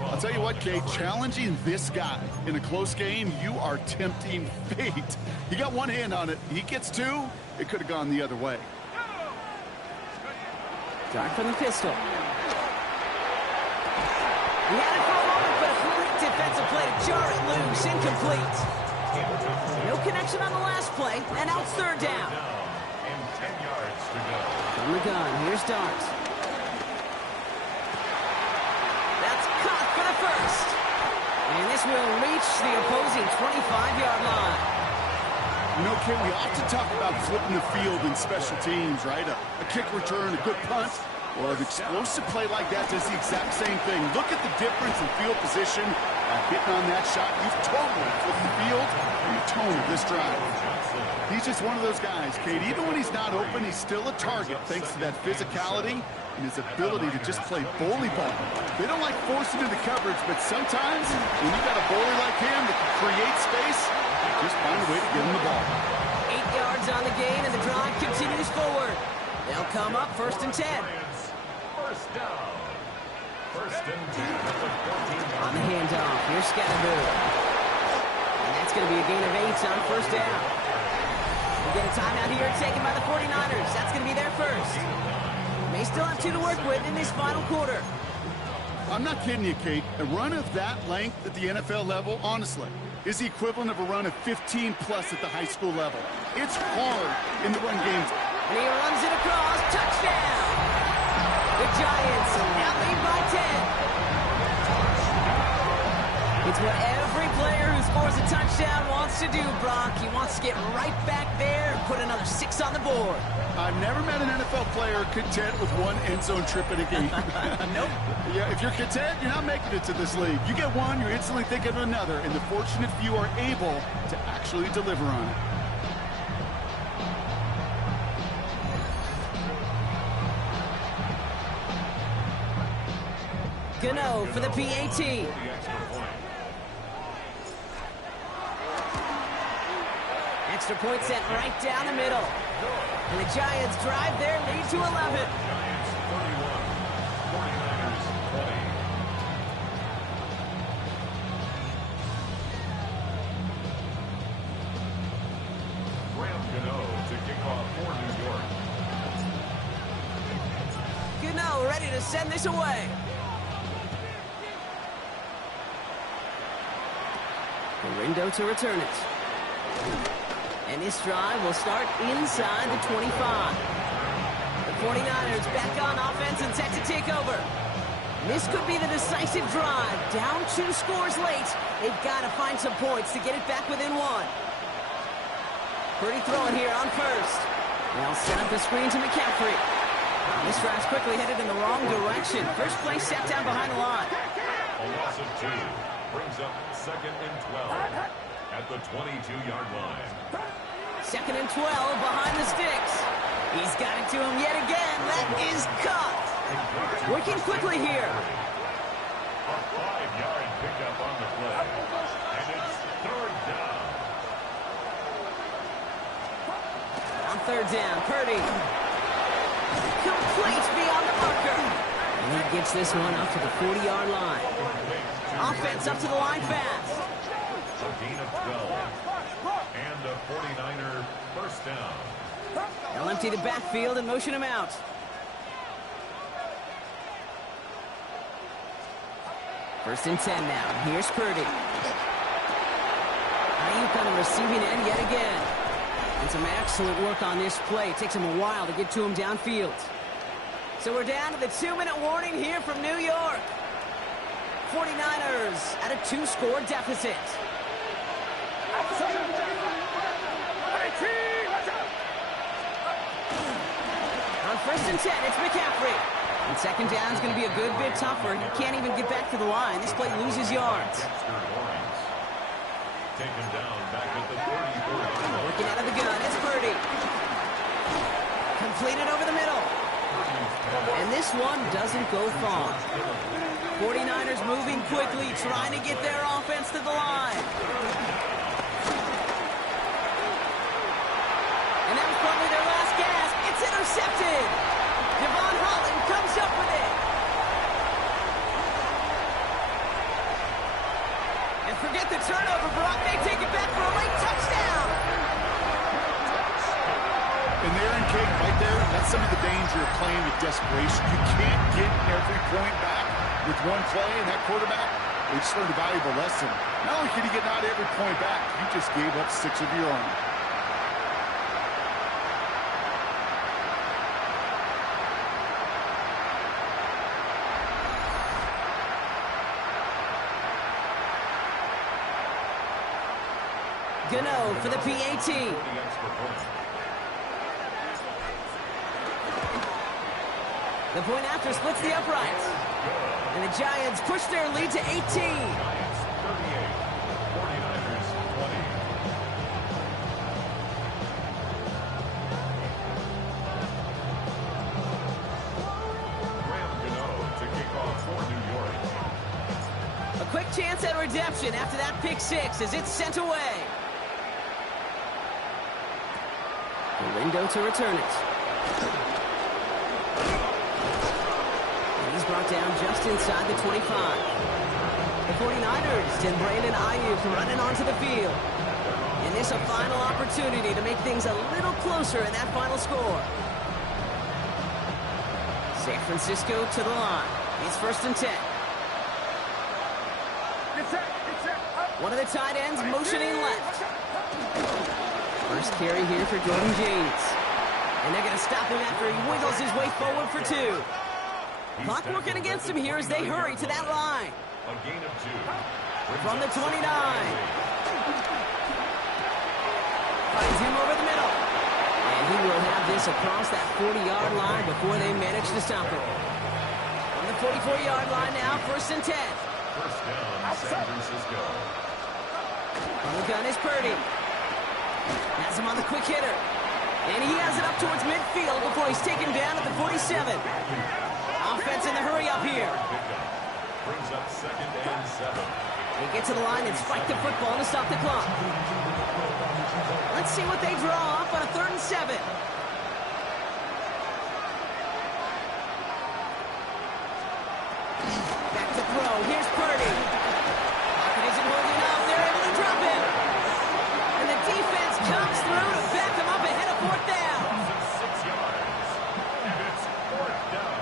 I'll tell you what, Kate, challenging this guy in a close game, you are tempting fate. He got one hand on it. He gets two, it could have gone the other way. Dart from the pistol. He had it for a moment, but a great defensive play to jar it loose. Incomplete. No connection on the last play, and now it's third down. And 10 yards to go. From the gun, here's Dart. That's caught for the first. And this will reach the opposing 25-yard line. You know, Kate, we often talk about flipping the field in special teams, right? A kick return, a good punt. Well, an explosive play like that does the exact same thing. Look at the difference in field position. Hitting on that shot, you've totally flipped the field and the tone of this drive. He's just one of those guys, Kate. Even when he's not open, he's still a target thanks to that physicality and his ability to just play bully ball. They don't like forcing into coverage, but sometimes when you've got a bully like him that can create space, just find a way to get him the ball. 8 yards on the gain, and the drive continues forward. They'll come up first and 10. First down. First and 10 at the 14-yard On the handoff, here's Scatterboo. And that's going to be a gain of 8 on first down. We get a timeout here taken by the 49ers. That's going to be their first. They still have 2 to work with in this final quarter. I'm not kidding you, Kate. A run of that length at the NFL level, honestly, is the equivalent of a run of 15-plus at the high school level. It's hard in the run games. And he runs it across. Touchdown! The Giants now lead by 10. It's what every player who scores a touchdown wants to do, Brock. He wants to get right back there and put another 6 on the board. I've never met an NFL player content with one end zone trip in a game. Nope. Yeah, if you're content, you're not making it to this league. You get one, you're instantly thinking of another, and the fortunate few are able to actually deliver on it. Gano for the PAT. Extra point sent right down the middle. And the Giants drive their lead to 11. Giants 31, 49ers 20. Graham Gano to kick off for New York. Gano ready to send this away. Rindo to return it. And this drive will start inside the 25. The 49ers back on offense and set to take over. This could be the decisive drive. Down 2 scores late. They've got to find some points to get it back within 1. Purdy throwing here on first. They'll set up the screen to McCaffrey. This drive's quickly headed in the wrong direction. First play set down behind the line. A loss of 2 brings up second and 12 at the 22-yard line. Second and 12 behind the sticks. He's got it to him yet again. That is caught. Working quickly here. A 5-yard pickup on the play. And it's third down. On third down, Purdy. Complete beyond the marker. And he gets this one up to the 40-yard line. Offense up to the line fast. A gain of 12. And a 49er first down. They'll empty the backfield and motion him out. First and 10 now. Here's Purdy. Ayuk on the receiving end yet again. And some excellent work on this play. It takes him a while to get to him downfield. So we're down to the 2-minute warning here from New York. 49ers at a 2-score deficit. On first and 10, it's McCaffrey. And second down is going to be a good bit tougher. He can't even get back to the line. This play loses yards. Taken down back at the 34. Working out of the gun, it's Purdy. Completed over the middle. And this one doesn't go far. 49ers moving quickly, trying to get their offense to the line. And that was probably their last gasp. It's intercepted. comes up with it. And forget the turnover, Brock. They take it back for a late touchdown. And there in Kate, right there, that's some of the danger of playing with desperation. You can't get every point back with one play, and that quarterback, they just learned a valuable lesson. Not only can you get not every point back, you just gave up 6 of your own. Gano for the PAT. The point after splits the uprights. And the Giants push their lead to 18. 38, 49ers 20. Graham Gano to kick off for New York. A quick chance at redemption after that pick six as it's sent away. The window to return it. And he's brought down just inside the 25. The 49ers send Brandon Ayuk running onto the field. And this a final opportunity to make things a little closer in that final score. San Francisco to the line. It's 1st and 10. One of the tight ends motioning left. First carry here for Jordan James. And they're going to stop him after he wiggles his way forward for 2. Clock working against him here as they hurry to that line. A gain of 2. From the 29. Finds him over the middle. And he will have this across that 40-yard line before they manage to stop him. On the 44-yard line now, 1st and 10. First down, San Francisco. On the gun is Purdy. Has him on the quick hitter. And he has it up towards midfield before he's taken down at the 47. Offense in the hurry up here. Brings up 2nd and 7. They get to the line and spike the football to stop the clock. Let's see what they draw up on a 3rd and 7. Back to throw. Here's Purdy. Pocket isn't holding up. They're able to drop him. And the defense comes through to back them up ahead of 4th down. 6 yards. And it's 4th down.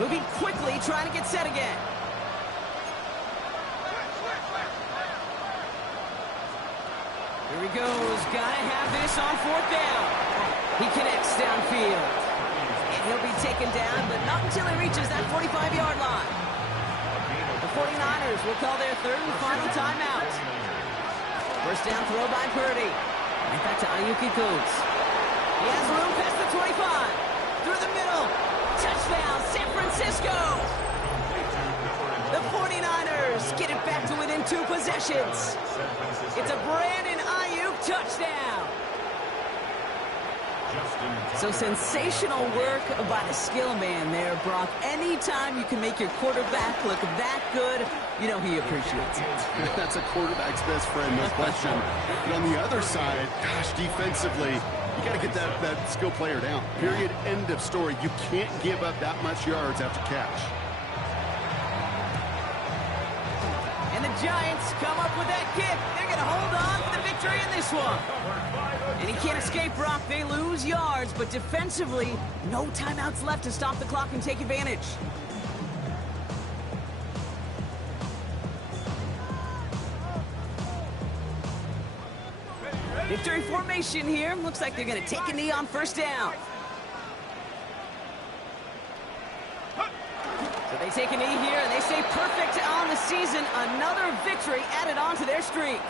Moving quickly, trying to get set again. Here he goes. Gotta have this on 4th down. He connects downfield. And he'll be taken down, but not until he reaches that 45-yard line. The 49ers will call their 3rd and final timeout. First down throw by Purdy. Right back to Ayuk he goes. He has room past the 25. Through the middle. Touchdown, San Francisco. The 49ers get it back to within 2 possessions. It's a Brandon Ayuk touchdown. So sensational work by the skill man there, Brock. Anytime you can make your quarterback look that good, you know he appreciates it. That's a quarterback's best friend, no question. But on the other side, gosh, defensively, you got to get that skill player down. Period. End of story. You can't give up that much yards after catch. And the Giants come up with that kick. They're going to hold on for the victory in this one. And he can't escape, Brock. They lose yards, but defensively, no timeouts left to stop the clock and take advantage. Victory formation here. Looks like they're going to take a knee on 1st down. So they take a knee here, and they stay perfect on the season. Another victory added on to their streak.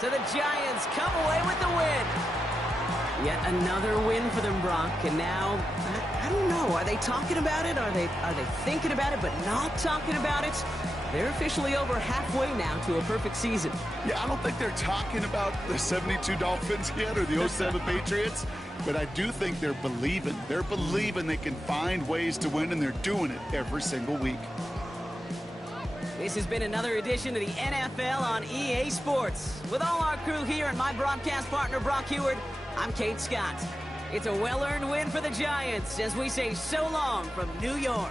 So the Giants come away with the win. Yet another win for them, Brock. And now, I don't know. Are they talking about it? Are they thinking about it but not talking about it? They're officially over halfway now to a perfect season. Yeah, I don't think they're talking about the 72 Dolphins yet or the 07 Patriots, but I do think they're believing. They're believing they can find ways to win, and they're doing it every single week. This has been another edition of the NFL on EA Sports. With all our crew here and my broadcast partner, Brock Heward, I'm Kate Scott. It's a well-earned win for the Giants as we say so long from New York.